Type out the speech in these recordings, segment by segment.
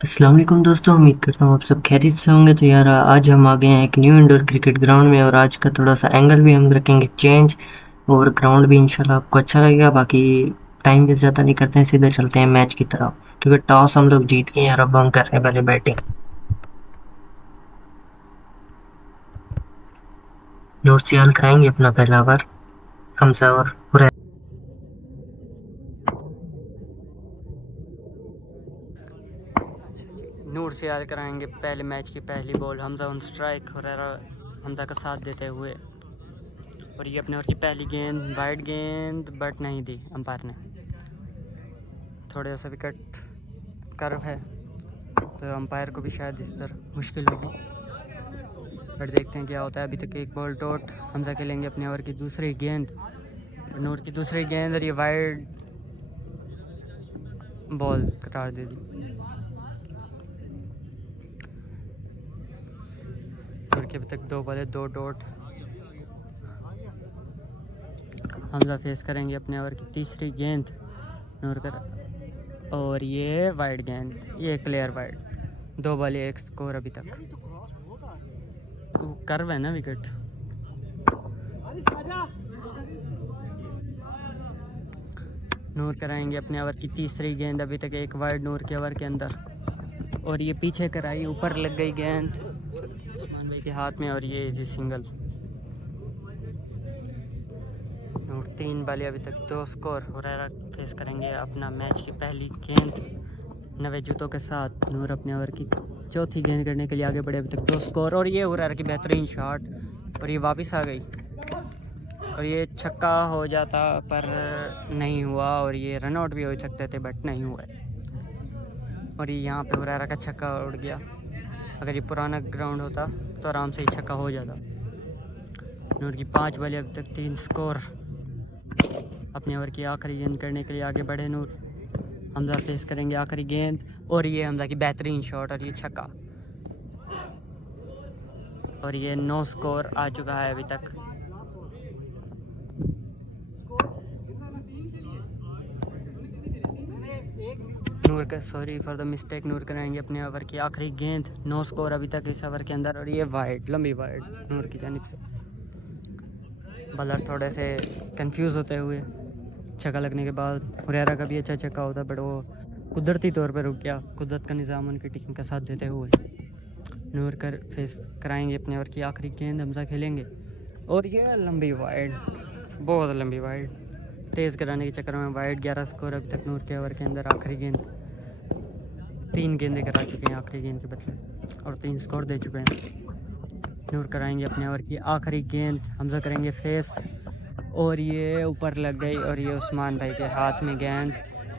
अस्सलाम वालेकुम दोस्तों, उम्मीद करता हूँ आप सब खैरियत से होंगे। तो यार आज हम आ गए हैं एक न्यू इंडोर क्रिकेट ग्राउंड में, और आज का थोड़ा सा एंगल भी हम रखेंगे चेंज, और ग्राउंड भी इंशाल्लाह आपको अच्छा लगेगा। बाकी टाइम भी ज़्यादा नहीं करते हैं, सीधे चलते हैं मैच की तरफ, क्योंकि टॉस हम लोग जीत गए हैं। यार अब हम कर रहे हैं पहले बैटिंग। नूर सियाल कराएंगे अपना पहला ओवर, हमजा और हुरैरा। नूर सियाल कराएंगे पहले मैच की पहली ball. Hamza on strike, Huraira Hamza का साथ देते हुए। और ये अपने ओवर की पहली गेंद, वाइड गेंद बट नहीं दी अंपायर ने। थोड़ा सा विकेट कर्व है, तो अंपायर को भी शायद इस तरह मुश्किल होगी, बट देखते हैं क्या होता है। अभी तक एक बॉल डॉट। हमजा खेलेंगे अपने ओवर की दूसरी गेंद, नूर की दूसरी गेंद, और ये वाइड बॉल कटार दे दी। नूर के अभी तक 2 बॉल 2 डॉट। हमजा फेस करेंगे अपने ओवर की तीसरी गेंद, नूर कर, और ये वाइड गेंद, ये क्लियर वाइड। 2 बॉल 1 स्कोर अभी तक। तो कर्व है ना विकेट। नूर कराएंगे अपने ओवर की तीसरी गेंद, अभी तक एक वाइड नूर के ओवर के अंदर, और ये पीछे कराई, ऊपर लग गई गेंद उस्मान भाई के हाथ में, और ये इजी सिंगल। नूर 3 बॉल अभी तक 2 स्कोर। हुरैरा फेस करेंगे अपना मैच की पहली गेंद नवे जूतों के साथ। नूर अपने ओवर की चौथी गेंद करने के लिए आगे बढ़े, अभी तक 2 स्कोर। और ये हुरैरा की बेहतरीन शॉट, और ये वापस आ गई, और ये छक्का हो जाता पर नहीं हुआ, और ये रन आउट भी हो सकते थे बट नहीं हुआ। और ये यहाँ पे हुरैरा का छक्का उड़ गया। अगर ये पुराना ग्राउंड होता तो आराम से ही छक्का हो जाता। नूर की 5 बॉल अभी तक 3 स्कोर। अपने ओवर की आखिरी गेंद करने के लिए आगे बढ़े नूर। हमजा फेस करेंगे आखिरी गेंद, और ये हमजा की बेहतरीन शॉट, और ये छक्का, और ये 9 स्कोर आ चुका है अभी तक। नूर का, सॉरी फॉर द मिस्टेक, नूर कराएंगे अपने ओवर की आखिरी गेंद। 9 स्कोर अभी तक इस ओवर के अंदर, और ये वाइड, लंबी वाइड नूर की जानिब से। बॉलर थोड़े से कंफ्यूज होते हुए, छक्का लगने के बाद हुरैरा का भी अच्छा छक्का होता, बट वो कुदरती तौर पर रुक गया, कुदरत का निज़ाम उनकी टीम का साथ देते हुए। नूर कर फेस कराएंगे अपने ओवर की आखिरी गेंद, हमजा खेलेंगे, और ये लंबी वाइड, बहुत लंबी वाइड। तेज़ कराने के चक्कर में वाइड। 11 स्कोर अभी तक नूर के ओवर के अंदर। आखिरी गेंद, 3 गेंदें करा चुके हैं आखिरी गेंद के बदले, और 3 स्कोर दे चुके हैं। नूर कराएंगे अपने ओवर की आखिरी गेंद, हमजा करेंगे फेस, और ये ऊपर लग गई, और ये उस्मान भाई के हाथ में गेंद,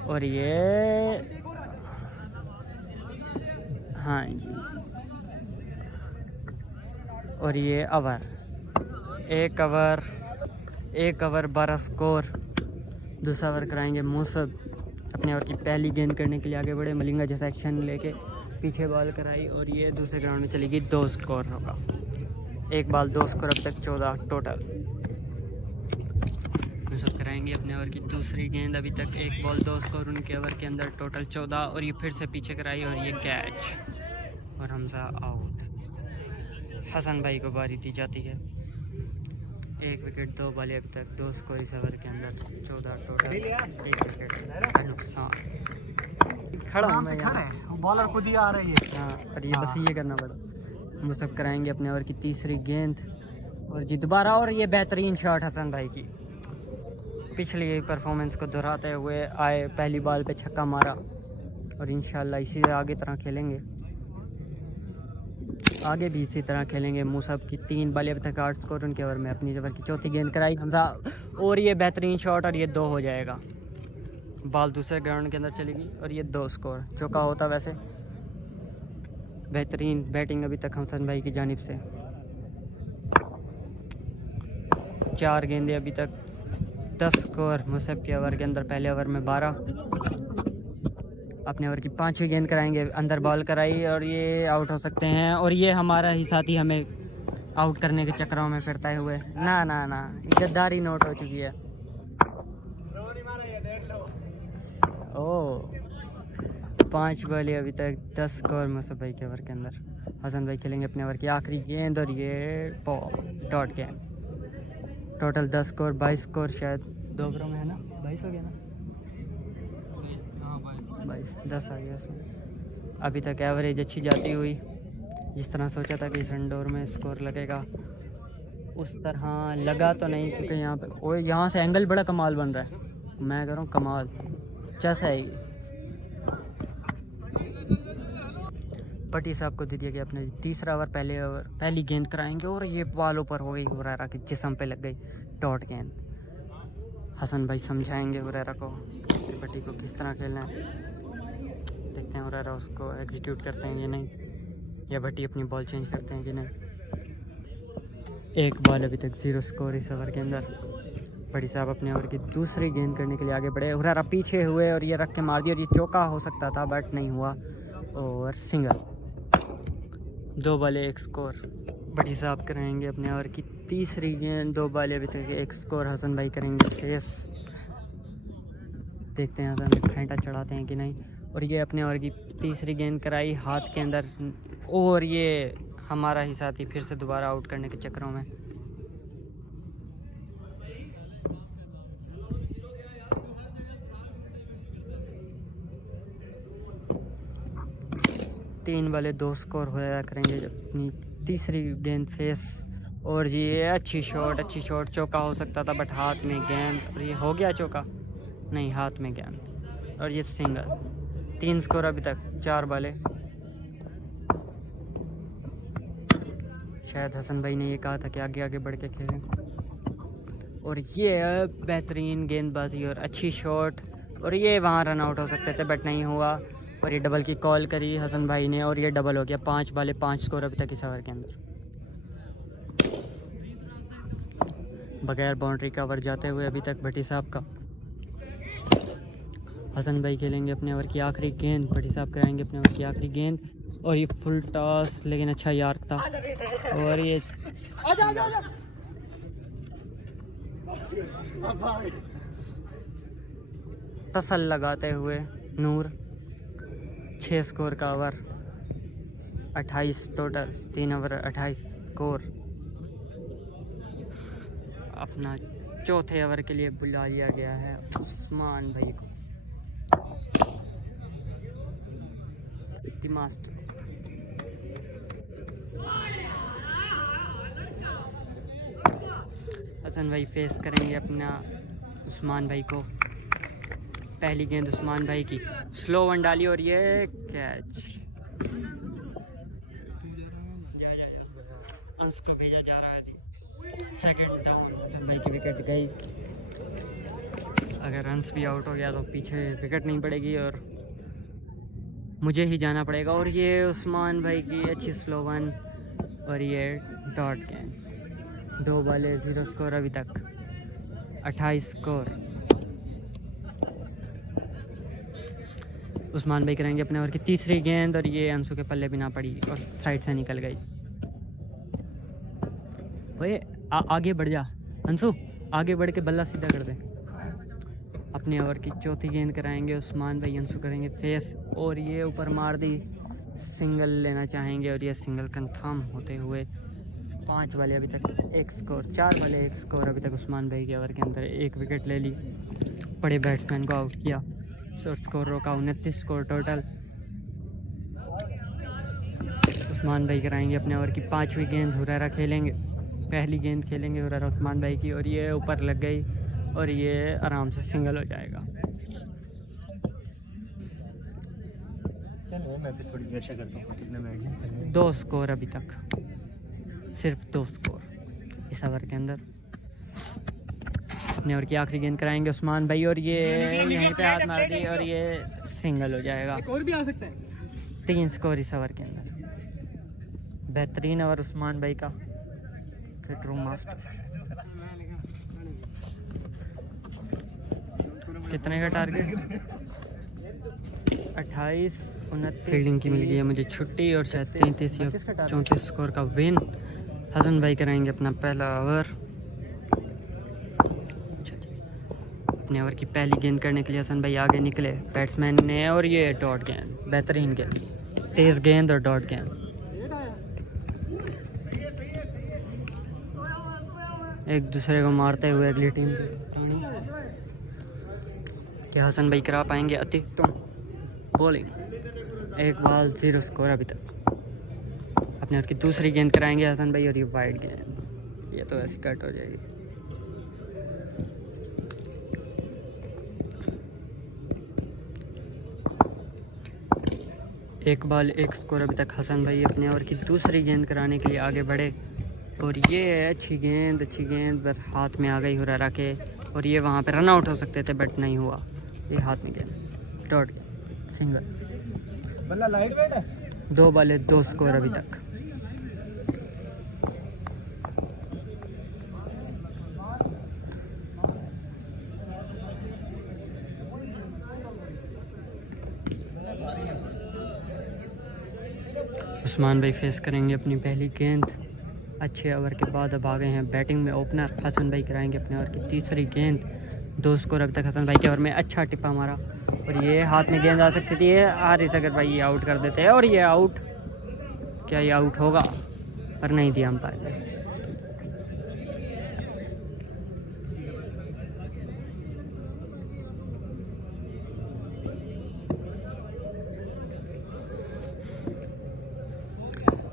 और ये हाँ जी, और ये ओवर, एक ओवर 12 स्कोर। दूसरा ओवर कराएंगे मूसद, अपने ओवर की पहली गेंद करने के लिए आगे बढ़े, मलिंगा जैसा एक्शन लेके पीछे बॉल कराई, और ये दूसरे ग्राउंड में चलेगी। 2 स्कोर होगा, एक बॉल 2 स्कोर, अब तक 14 टोटल। मूसद कराएंगे अपने ओवर की दूसरी गेंद, अभी तक एक बॉल 2 स्कोर उनके ओवर के अंदर, टोटल 14, और ये फिर से पीछे कराई, और ये कैच, और हमजा आउट। हसन भाई को बारी दी जाती है। 1 विकेट 2 बॉल अभी तक 2 स्कोर इस ओवर के अंदर, 14 टोटल, 1 विकेट का नुकसान। खड़ा हूँ मैं यहाँ, बॉलर खुद ही आ रही है। हाँ, और ये बस ये करना पड़ा। वो सब कराएंगे अपने ओवर की तीसरी गेंद, और जी दोबारा, और ये बेहतरीन शॉट हसन भाई की, पिछली परफॉर्मेंस को दोहराते हुए आए, पहली बॉल पे छक्का मारा, और इंशाल्लाह इसी आगे तरह खेलेंगे, आगे भी इसी तरह खेलेंगे। मुसब की 3 बॉल अभी तक 8 स्कोर उनके ओवर में। अपनी ओवर की चौथी गेंद कराई हमजा, और ये बेहतरीन शॉट, और ये 2 हो जाएगा। बॉल दूसरे ग्राउंड के अंदर चलेगी, और ये 2 स्कोर। चौका होता वैसे। बेहतरीन बैटिंग अभी तक हसन भाई की जानिब से। 4 गेंदें अभी तक, 10 स्कोर मुसब के ओवर के अंदर। पहले ओवर में 12। अपने ओवर की 5वीं गेंद कराएंगे, अंदर बॉल कराई, और ये आउट हो सकते हैं, और ये हमारा ही साथी हमें आउट करने के चक्करों में फिरते हुए, ना ना ना, गद्दारी नोट हो चुकी है। ओ 5 बॉलें अभी तक 10 स्कोर मुसब भाई के ओवर के अंदर। हसन भाई खेलेंगे अपने ओवर की आखिरी गेंद और ये डॉट गेंद। टोटल 10 स्कोर 22 स्कोर शायद 2 ओवरों में है ना, 22 हो गया ना, 22 10 आ गया इसमें। अभी तक एवरेज अच्छी जाती हुई, जिस तरह सोचा था कि संडोर में स्कोर लगेगा उस तरह लगा तो नहीं, क्योंकि यहाँ पे वो यहाँ से एंगल बड़ा कमाल बन रहा है, मैं कह रहा हूँ कमाल चस है ये। पट्टी साहब को दे दिया गया अपने तीसरा ओवर, पहले ओवर पहली गेंद कराएंगे और ये बालों पर हो गई हुरैरा की जिस्म पे लग गई डॉट गेंद। हसन भाई समझाएंगे हुरैरा को कि पट्टी को किस तरह खेलना है। देखते हैं हुरैरा उसको एग्जीक्यूट करते हैं या नहीं, या भट्टी अपनी बॉल चेंज करते हैं कि नहीं। एक बॉल अभी तक 0 स्कोर इस ओवर के अंदर। भट्टी साहब अपने ओवर की दूसरी गेंद करने के लिए आगे बढ़े, हुरैरा पीछे हुए और ये रख के मार दिया और ये चौका हो सकता था बट नहीं हुआ और सिंगल। 2 बॉलें 1 स्कोर। भट्टी साहब कराएंगे अपने ओवर की तीसरी गेंद, 2 बॉलें अभी तक 1 स्कोर। हसन भाई करेंगे फेस, देखते हैं हसन भाई फेंटा चढ़ाते हैं कि नहीं। और ये अपने ओवर की तीसरी गेंद कराई हाथ के अंदर और ये हमारा ही साथी फिर से दोबारा आउट करने के चक्करों में। तीन बॉलें 2 स्कोर होया करेंगे अपनी तीसरी गेंद फेस। और ये अच्छी शॉट चौका हो सकता था बट हाथ में गेंद, और ये हो गया चौका नहीं, हाथ में गेंद और ये सिंगल। 3 स्कोर अभी तक 4 बॉलें। शायद हसन भाई ने ये कहा था कि आगे आगे बढ़ के खेलें। और ये बेहतरीन गेंदबाजी और अच्छी शॉट, और ये वहाँ रन आउट हो सकते थे बट नहीं हुआ और ये डबल की कॉल करी हसन भाई ने और ये डबल हो गया। 5 बॉलें 5 स्कोर अभी तक इस ओवर के अंदर। बगैर बाउंड्री का ओवर जाते हुए अभी तक भट्टी साहब का। हसन भाई खेलेंगे अपने ओवर की आखिरी गेंद, भट्टी साहब कराएंगे अपने ओवर की आखिरी गेंद और ये फुल टॉस लेकिन अच्छा यार्क था। और ये तसल लगाते हुए नूर। 6 स्कोर का ओवर, 28 टोटल, 3 ओवर 28 स्कोर। अपना चौथे ओवर के लिए बुला लिया गया है उस्मान भाई को, मास्टर। हसन भाई फेस करेंगे अपना उस्मान भाई को। पहली गेंद उस्मान भाई की, स्लो वन डाली और ये कैच। अंश को भेजा जा रहा है, सेकंड डाउन। हसन भाई की विकेट गई। अगर अंश भी आउट हो गया तो पीछे विकेट नहीं पड़ेगी और मुझे ही जाना पड़ेगा। और ये उस्मान भाई की अच्छी स्लो वन और ये डॉट गेंद। 2 बॉलें 0 स्कोर अभी तक, 28 स्कोर। उस्मान भाई करेंगे अपने ओवर की तीसरी गेंद और ये अंशु के पल्ले भी ना पड़ी और साइड से निकल गई। ओए आगे बढ़ जा अंशु, आगे बढ़ के बल्ला सीधा कर दे। अपने ओवर की चौथी गेंद कराएंगे उस्मान भाई, अंशु करेंगे फेस और ये ऊपर मार दी, सिंगल लेना चाहेंगे और ये सिंगल कंफर्म होते हुए 5 वाले अभी तक 1 स्कोर, 4 वाले 1 स्कोर अभी तक उस्मान भाई के ओवर के अंदर। 1 विकेट ले ली, बड़े बैट्समैन को आउट किया, स्कोर रोका, 29 स्कोर टोटल। उस्मान भाई कराएंगे अपने ओवर की 5वीं गेंद, हुरैरा खेलेंगे, पहली गेंद खेलेंगे हुरैरा उस्मान भाई की और ये ऊपर लग गई और ये आराम से सिंगल हो जाएगा। चलो मैं फिर थोड़ी देर से करता हूँ। कितने मिनट? 2 स्कोर अभी तक, सिर्फ 2 स्कोर इस ओवर के अंदर। अपने ओवर की आखिरी गेंद कराएंगे उस्मान भाई और ये यहीं पे हाथ मार दी और ये सिंगल हो जाएगा। और भी आ सकता है। 3 स्कोर इस ओवर के अंदर। बेहतरीन ओवर उस्मान भाई का, फिट रूम मास्टर। कितने का टारगेट? 28 29। फील्डिंग की मिल गई है मुझे छुट्टी और शायद 33 या 34 स्कोर का विन। हसन भाई कराएंगे अपना पहला ओवर। अपने ओवर की पहली गेंद करने के लिए हसन भाई आगे निकले बैट्समैन ने, और ये डॉट गेंद, बेहतरीन गेंद, तेज़ गेंद और डॉट गेंद। एक दूसरे को मारते हुए अगली टीम के, क्या हसन भाई करा पाएंगे अधिकतम बॉलिंग। एक बॉल 0 स्कोर अभी तक। अपने ओवर की दूसरी गेंद कराएंगे हसन भाई, और ये वाइड गेंद, ये तो ऐसी कट हो जाएगी। एक बॉल 1 स्कोर अभी तक। हसन भाई अपने ओवर की दूसरी गेंद कराने के लिए आगे बढ़े, और ये अच्छी गेंद पर हाथ में आ गई हुरैरा के, और ये वहाँ पे रन आउट हो सकते थे बट नहीं हुआ। ये हाथ में गेंद, डॉट सिंगल। बल्ला लाइट वेट है। 2 बॉले 2 स्कोर अभी तक। उस्मान भाई फेस करेंगे अपनी पहली गेंद। अच्छे ओवर के बाद अब आ गए हैं बैटिंग में ओपनर हसन भाई, कराएंगे अपने ओवर की तीसरी गेंद। 2 स्कोर अभी तक हसन भाई के ओवर में। अच्छा टिप्पा मारा, और ये हाथ में गेंद आ सकती थी, ये हारिस अगर भाई ये आउट कर देते हैं, और ये आउट, क्या ये आउट होगा? पर नहीं दिया अंपायर ने।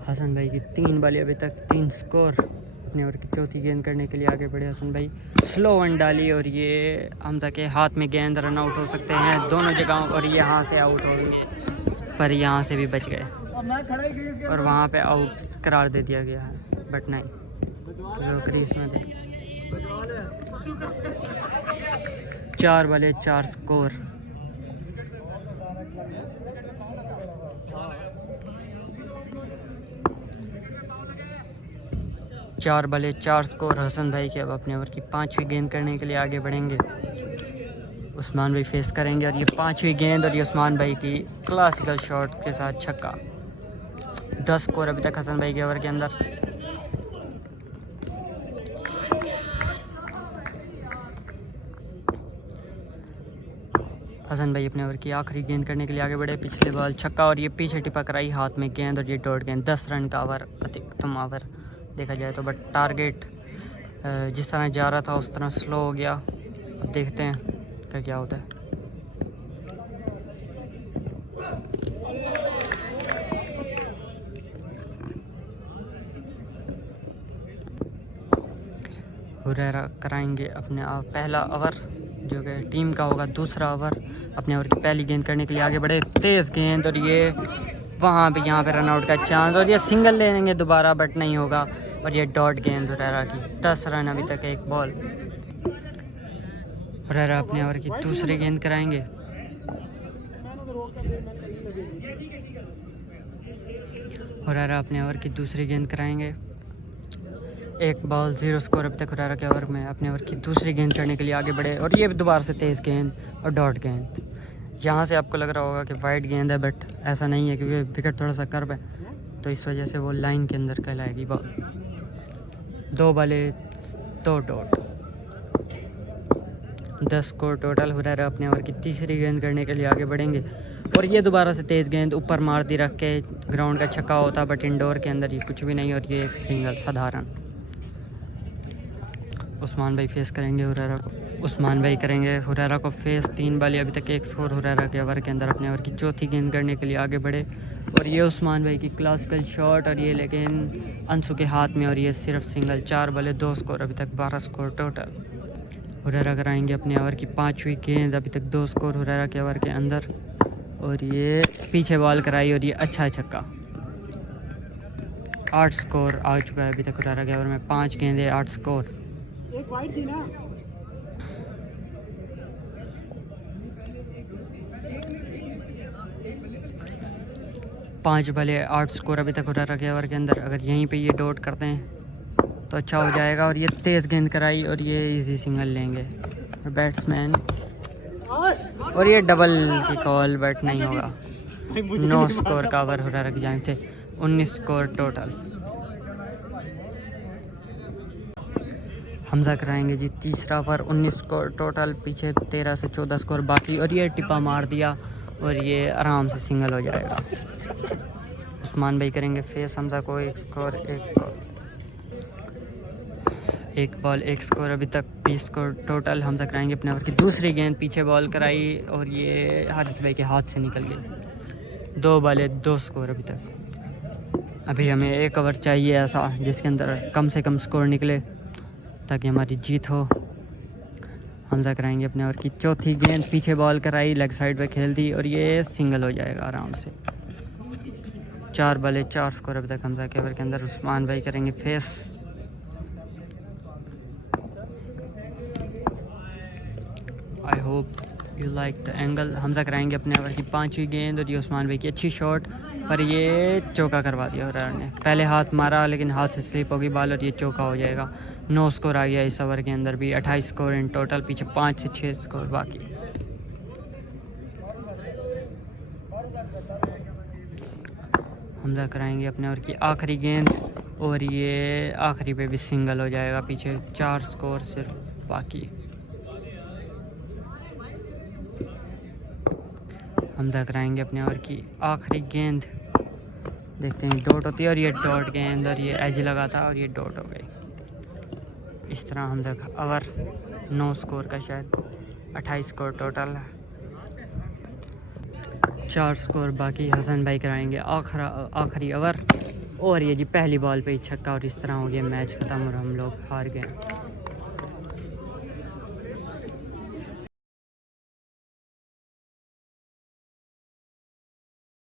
हसन भाई की 3 बॉलें अभी तक 3 स्कोर। अपने ओवर की चौथी गेंद करने के लिए आगे बढ़े हसन भाई, स्लो वन डाली, और ये हमजा के हाथ में गेंद, रन आउट हो सकते हैं दोनों जगहों, और यहाँ से आउट हो गई, पर यहाँ से भी बच गए, और वहाँ पे आउट करार दे दिया गया है, बट नहीं, जो क्रीज में थे। 4 बॉलें 4 स्कोर। चार बॉलें 4 स्कोर हसन भाई के। अब अपने ओवर की 5वीं गेंद करने के लिए आगे बढ़ेंगे। उस्मान भाई फेस करेंगे, और ये 5वीं गेंद, और ये उस्मान भाई की क्लासिकल शॉट के साथ छक्का। 10 स्कोर अभी तक हसन भाई के ओवर के अंदर। हसन भाई अपने ओवर की आखिरी गेंद करने के लिए आगे बढ़े। पिछले बॉल छक्का, और ये पीछे टिपा कराई, हाथ में गेंद, और ये डॉट गेंद। 10 रन का ओवर, अधिकतम ओवर देखा जाए तो, बट टारगेट जिस तरह जा रहा था उस तरह स्लो हो गया। अब देखते हैं क्या होता है। हुरैरा कराएंगे अपने आप पहला ओवर, जो कि टीम का होगा दूसरा ओवर। अपने ओवर की पहली गेंद करने के लिए आगे बढ़े। तेज़ गेंद, और ये वहाँ पे यहाँ पे रन आउट का चांस, और ये सिंगल ले लेंगे दोबारा बट नहीं होगा, और ये डॉट गेंद हुरैरा की। 10 रन अभी तक, 1 बॉल। हुरैरा अपने ओवर की दूसरी गेंद कराएंगे। हुरैरा अपने ओवर की दूसरी गेंद कराएंगे। 1 बॉल 0 स्कोर अभी तक हुरैरा के ओवर में। अपने ओवर की दूसरी गेंद करने के लिए आगे बढ़े, और ये दोबारा से तेज़ गेंद और डॉट गेंद। यहाँ से आपको लग रहा होगा कि वाइड गेंद है, बट ऐसा नहीं है, क्योंकि विकेट थोड़ा सा कर्व है, तो इस वजह से वो लाइन के अंदर कहलाएगी बॉल। 2 बॉलें 2 डॉट। 10 score total. हुरैरा अपने ओवर की तीसरी गेंद करने के लिए आगे बढ़ेंगे, और ये दोबारा से तेज़ गेंद ऊपर मार दी, रख के ग्राउंड का छक्का होता, बट इंडोर के अंदर ये कुछ भी नहीं, और ये एक सिंगल साधारण। उस्मान भाई फेस करेंगे हुरैरा को। उस्मान भाई करेंगे हुरैरा को फेस। 3 बॉलें अभी तक 1 स्कोर हुरैरा के ओवर के अंदर। अपने ओवर की चौथी गेंद करने के लिए आगे बढ़े, और ये उस्मान भाई की क्लासिकल शॉट, और ये लेकिन अंशु के हाथ में, और ये सिर्फ सिंगल। 4 बॉलें 2 स्कोर अभी तक, 12 स्कोर टोटल। हुरैरा कराएंगे अपने ओवर की 5वीं गेंद। अभी तक 2 स्कोर हुरैरा के ओवर के अंदर, और ये पीछे बॉल कराई, और ये अच्छा छक्का। 8 स्कोर आ चुका है अभी तक हुरैरा के ओवर में। 5 गेंदें 8 स्कोर। एक वाइड थी ना। 5 बॉलें 8 स्कोर अभी तक हुरैरा के ओवर के अंदर। अगर यहीं पे ये डॉट करते हैं तो अच्छा हो जाएगा, और ये तेज़ गेंद कराई, और ये इजी सिंगल लेंगे बैट्समैन, और ये डबल की कॉल, बट नहीं होगा। 9 स्कोर का ओवर हुरैरा की जानिब से। 19 स्कोर टोटल। हमजा कराएंगे जी तीसरा ओवर, 19 स्कोर टोटल, पीछे 13 से 14 स्कोर बाकी, और ये टिप्पा मार दिया और ये आराम से सिंगल हो जाएगा। उस्मान भाई करेंगे फेस हमजा को, एक स्कोर एक बॉल एक स्कोर, अभी तक 20 स्कोर टोटल। हमजा कराएंगे अपने ओवर की दूसरी गेंद, पीछे बॉल कराई और ये हारिस भाई के हाथ से निकल गई। 2 बॉले 2 स्कोर अभी तक। अभी हमें एक ओवर चाहिए ऐसा जिसके अंदर कम से कम स्कोर निकले ताकि हमारी जीत हो। हमजा कराएंगे अपने ओवर की चौथी गेंद, पीछे बॉल कराई, लेग साइड पे खेल दी और ये सिंगल हो जाएगा आराम से। 4 बॉले 4 स्कोर अभी तक हमजा के ओवर के अंदर। उस्मान भाई करेंगे face. I hope you like the angle. Hamza कराएंगे अपने ओवर की 5वीं गेंद और ये उस्मान भाई की अच्छी शॉट, पर ये चौका करवा दिया रनर ने। पहले हाथ मारा लेकिन हाथ से स्लिप होगी बॉल और ये चौका हो जाएगा। 9 स्कोर आ गया इस ओवर के अंदर भी, 28 स्कोर इन टोटल, पीछे 5 से 6 स्कोर बाकी। हमजा कराएंगे अपने ओवर की आखिरी गेंद और ये आखिरी पे भी सिंगल हो जाएगा, पीछे 4 स्कोर सिर्फ बाकी। हमजा कराएंगे अपने ओवर की आखिरी गेंद, देखते हैं डॉट होती है और ये डॉट गेंद और ये एज लगा था और ये डॉट हो गई। इस तरह हमजा का ओवर 9 स्कोर का शायद, 28 स्कोर टोटल, 4 स्कोर बाकी। हसन भाई कराएंगे आखिरी ओवर और ये जी पहली बॉल पे ही छक्का और इस तरह हो गया मैच ख़त्म और हम लोग हार गए।